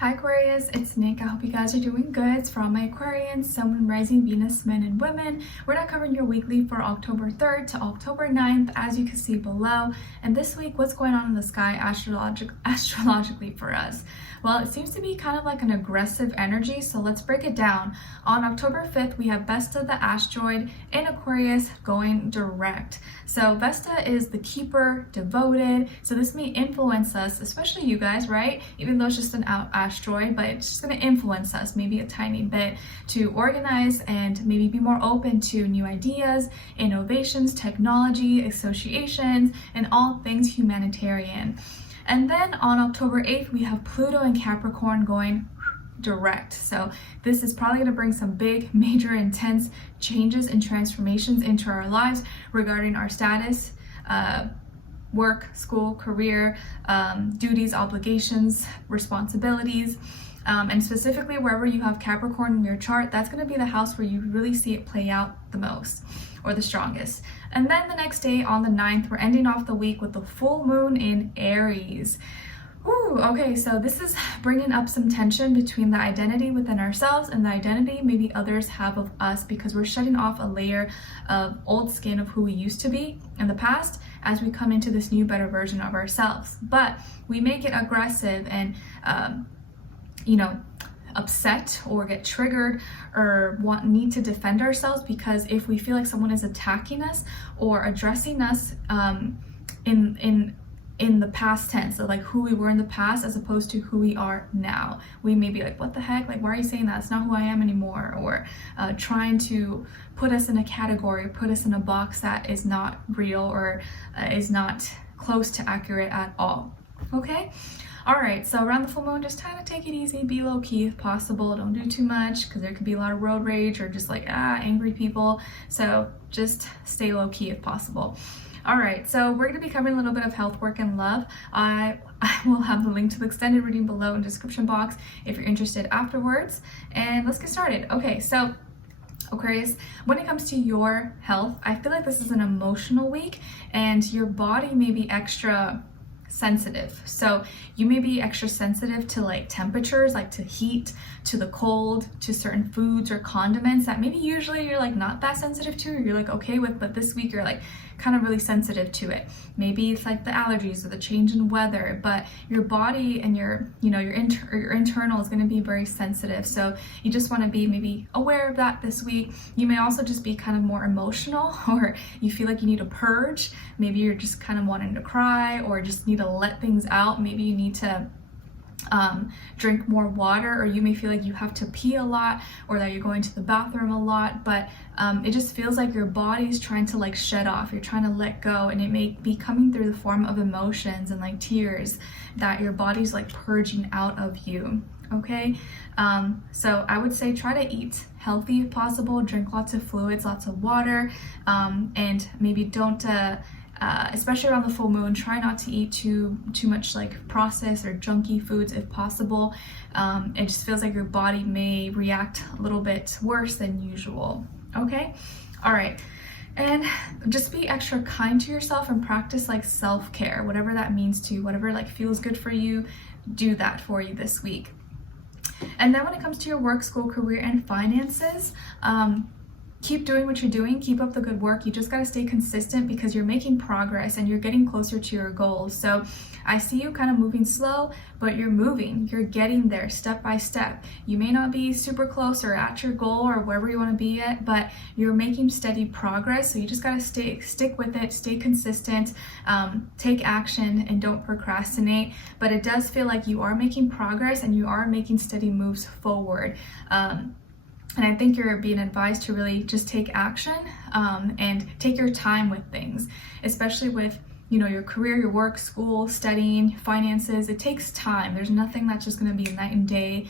Hi Aquarius, it's Nick. I hope you guys are doing good. It's for all my Aquarians, Sun, Moon, Rising, Venus, men and women. We're not covering your weekly for October 3rd to October 9th, as you can see below. And this week, what's going on in the sky astrologically for us? Well, it seems to be kind of like an aggressive energy, so let's break it down. On October 5th, we have Vesta, the asteroid, in Aquarius going direct. So Vesta is the keeper, devoted, so this may influence us, especially you guys, right? Even though it's just an asteroid, but it's just going to influence us maybe a tiny bit to organize and maybe be more open to new ideas, innovations, technology, associations, and all things humanitarian. And then on October 8th, we have Pluto and Capricorn going direct. So this is probably going to bring some big, major, intense changes and transformations into our lives regarding our status, work, school, career, duties, obligations, responsibilities. And specifically wherever you have Capricorn in your chart, that's going to be the house where you really see it play out the most or the strongest. And then the next day on the 9th, we're ending off the week with the full moon in Aries. Ooh, okay, so this is bringing up some tension between the identity within ourselves and the identity maybe others have of us, because we're shedding off a layer of old skin of who we used to be in the past as we come into this new, better version of ourselves. But we may get aggressive and, upset or get triggered or need to defend ourselves, because if we feel like someone is attacking us or addressing us in the past tense, so like who we were in the past as opposed to who we are now, we may be like, what the heck, like why are you saying that? It's not who I am anymore. Or trying to put us in a category, put us in a box that is not real or is not close to accurate at all. Okay. All right, so around the full moon, just kind of take it easy, be low key if possible. Don't do too much, because there could be a lot of road rage or just like angry people. So just stay low key if possible. All right, so we're going to be covering a little bit of health, work, and love. I will have the link to the extended reading below in the description box if you're interested afterwards. And let's get started. Okay, so Aquarius, when it comes to your health, I feel like this is an emotional week and your body may be extra sensitive. So you may be extra sensitive to like temperatures, like to heat, to the cold, to certain foods or condiments that maybe usually you're like not that sensitive to, or you're like okay with, but this week you're like kind of really sensitive to it. Maybe it's like the allergies or the change in weather, but your body and your internal is going to be very sensitive. So you just want to be maybe aware of that this week. You may also just be kind of more emotional, or you feel like you need a purge. Maybe you're just kind of wanting to cry or just need to let things out. Maybe you need to drink more water, or you may feel like you have to pee a lot or that you're going to the bathroom a lot, but it just feels like your body's trying to like shed off, you're trying to let go, and it may be coming through the form of emotions and like tears that your body's like purging out of you. Okay, so I would say try to eat healthy if possible, drink lots of fluids, lots of water, and maybe don't especially around the full moon, try not to eat too much like processed or junky foods if possible. It just feels like your body may react a little bit worse than usual. Okay, all right, and just be extra kind to yourself and practice like self-care, whatever that means to you, whatever like feels good for you, do that for you this week. And then when it comes to your work, school, career, and finances, keep doing what you're doing, keep up the good work. You just got to stay consistent because you're making progress and you're getting closer to your goals. So I see you kind of moving slow, but you're moving, you're getting there step by step. You may not be super close or at your goal or wherever you want to be at, but you're making steady progress. So you just got to stick with it, stay consistent, take action, and don't procrastinate. But it does feel like you are making progress and you are making steady moves forward. And I think you're being advised to really just take action and take your time with things, especially with, your career, your work, school, studying, finances. It takes time. There's nothing that's just going to be night and day.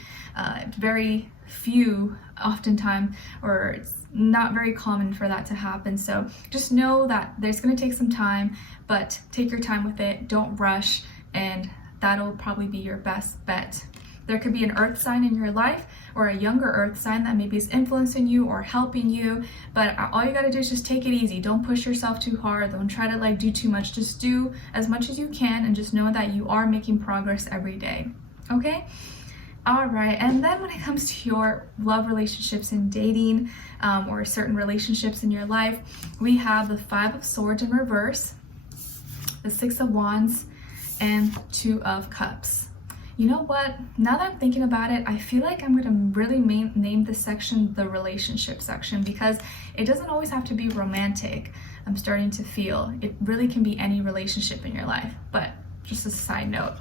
Very few, oftentimes, or it's not very common for that to happen. So just know that there's going to take some time, but take your time with it. Don't rush, and that'll probably be your best bet. There could be an earth sign in your life or a younger earth sign that maybe is influencing you or helping you, but all you got to do is just take it easy. Don't push yourself too hard. Don't try to like do too much. Just do as much as you can and just know that you are making progress every day. Okay? All right, and then when it comes to your love relationships and dating, or certain relationships in your life, we have the 5 of Swords in reverse, the 6 of Wands, and 2 of Cups. You know what? Now that I'm thinking about it, I feel like I'm going to really name this section the relationship section, because it doesn't always have to be romantic. I'm starting to feel it really can be any relationship in your life, but just a side note.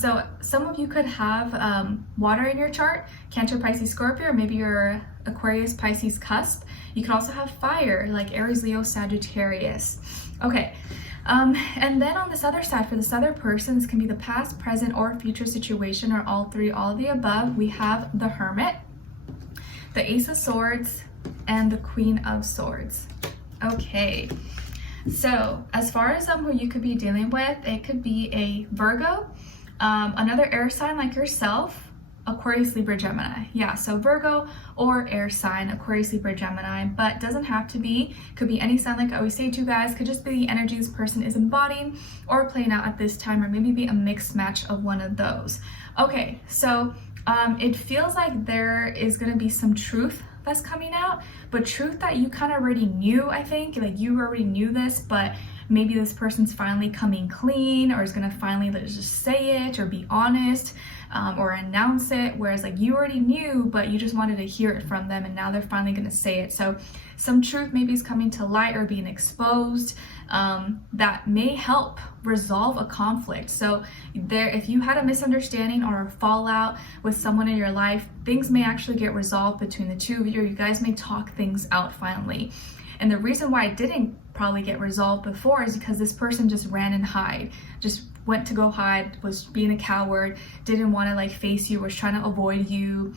So some of you could have water in your chart, Cancer, Pisces, Scorpio, or maybe your Aquarius, Pisces cusp. You could also have fire, like Aries, Leo, Sagittarius. Okay. And then on this other side, for this other person, this can be the past, present, or future situation, or all three, all of the above. We have the Hermit, the Ace of Swords, and the Queen of Swords. Okay. So as far as who you could be dealing with, it could be a Virgo, another air sign like yourself, Aquarius, Libra, Gemini. Yeah, so Virgo or air sign, Aquarius, Libra, Gemini, but doesn't have to be. Could be any sign, like I always say to you guys. Could just be the energy this person is embodying or playing out at this time, or maybe be a mixed match of one of those. Okay, so it feels like there is going to be some truth that's coming out, but truth that you kind of already knew. I think like you already knew this, but maybe this person's finally coming clean, or is going to finally just say it or be honest, or announce it, whereas like you already knew, but you just wanted to hear it from them, and now they're finally going to say it. So some truth maybe is coming to light or being exposed, that may help resolve a conflict. So there, if you had a misunderstanding or a fallout with someone in your life, things may actually get resolved between the two of you, or you guys may talk things out finally. And the reason why it didn't probably get resolved before is because this person just ran and hide, just went to go hide, was being a coward, didn't want to like face you, was trying to avoid you,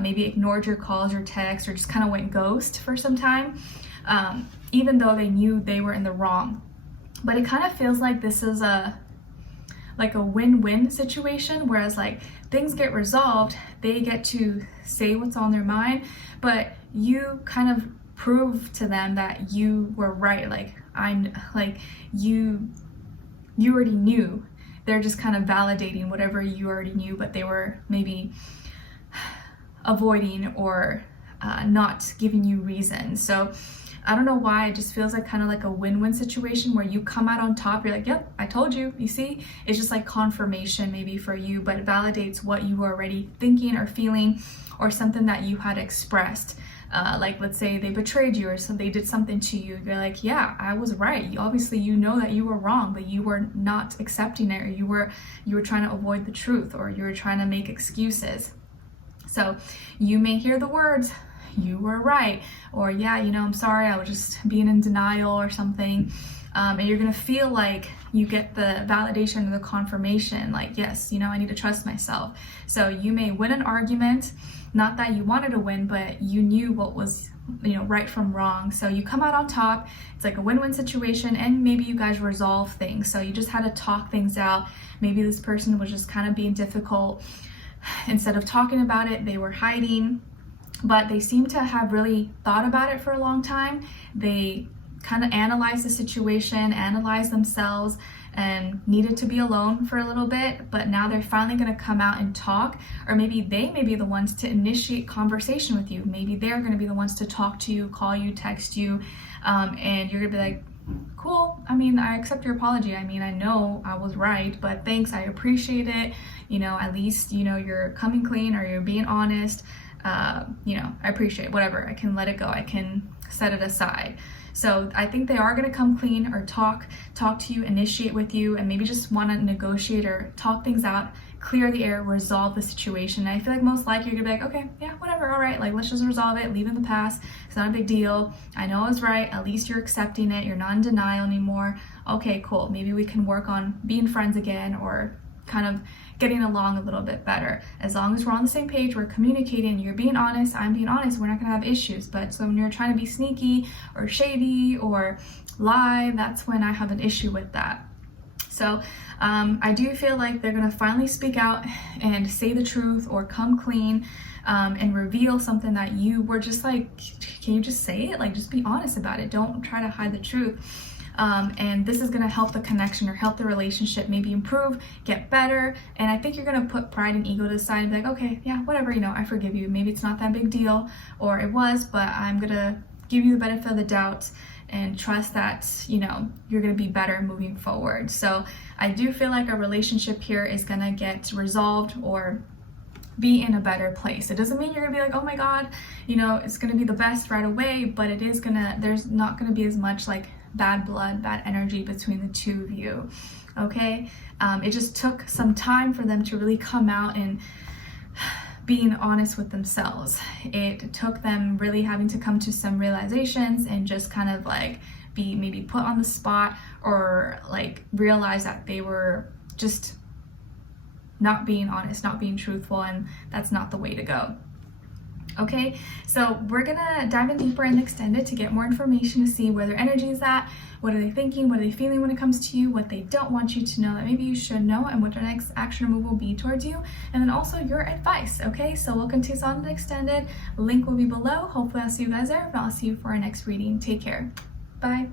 maybe ignored your calls, your texts, or just kind of went ghost for some time, even though they knew they were in the wrong. But it kind of feels like this is like a win-win situation, whereas like things get resolved, they get to say what's on their mind, but you kind of prove to them that you were right. Like you already knew. They're just kind of validating whatever you already knew, but they were maybe avoiding or not giving you reason. So I don't know why, it just feels like kind of like a win-win situation where you come out on top. You're like, yep, I told you, you see? It's just like confirmation maybe for you, but it validates what you were already thinking or feeling, or something that you had expressed. Like let's say they betrayed you, or so they did something to you. You're like, yeah, I was right. Obviously you know that you were wrong, but you were not accepting it, or you were trying to avoid the truth, or you were trying to make excuses. So you may hear the words, you were right, or yeah, you know, I'm sorry, I was just being in denial or something. And you're gonna feel like you get the validation or the confirmation, like, yes, you know, I need to trust myself. So you may win an argument, not that you wanted to win, but you knew what was, you know, right from wrong. So you come out on top. It's like a win-win situation, and maybe you guys resolve things. So you just had to talk things out. Maybe this person was just kind of being difficult. Instead of talking about it, they were hiding, but they seem to have really thought about it for a long time. They kind of analyzed the situation, analyzed themselves, and needed to be alone for a little bit, but now they're finally going to come out and talk. Or maybe they may be the ones to initiate conversation with you. Maybe they're going to be the ones to talk to you, call you, text you, and you're going to be like, cool, I mean, I accept your apology. I mean, I know I was right, but thanks, I appreciate it. You know, at least, you know, you're coming clean, or you're being honest. You know, I appreciate it. Whatever, I can let it go. I can set it aside. So I think they are going to come clean, or talk to you, initiate with you, and maybe just want to negotiate or talk things out, clear the air, resolve the situation. And I feel like most likely you're going to be like, okay, yeah, whatever, all right, like let's just resolve it, leave it in the past. It's not a big deal. I know I was right. At least you're accepting it. You're not in denial anymore. Okay, cool. Maybe we can work on being friends again, or kind of getting along a little bit better. As long as we're on the same page, we're communicating, you're being honest, I'm being honest, we're not gonna have issues. But so when you're trying to be sneaky or shady or lie, that's when I have an issue with that. So I do feel like they're gonna finally speak out and say the truth, or come clean, and reveal something that you were just like, can you just say it? Like, just be honest about it. Don't try to hide the truth. and this is going to help the connection or help the relationship maybe improve, get better. And I think you're going to put pride and ego to the side and be like, okay, yeah, whatever, you know, I forgive you. Maybe it's not that big deal, or it was, but I'm going to give you the benefit of the doubt and trust that, you know, you're going to be better moving forward. So I do feel like a relationship here is going to get resolved or be in a better place. It doesn't mean you're gonna be like, oh my god, you know, it's gonna be the best right away, but it is gonna, there's not gonna be as much like bad blood, bad energy between the two of you. Okay, it just took some time for them to really come out and being honest with themselves. It took them really having to come to some realizations and just kind of like be maybe put on the spot, or like realize that they were just not being honest, not being truthful, and that's not the way to go. Okay, so we're gonna dive in deeper and extend it to get more information to see where their energy is at, what are they thinking, what are they feeling when it comes to you, what they don't want you to know that maybe you should know, and what their next action or move will be towards you, and then also your advice. Okay, so we'll continue on to extended. Link will be below. Hopefully I'll see you guys there. If not, I'll see you for our next reading. Take care. Bye.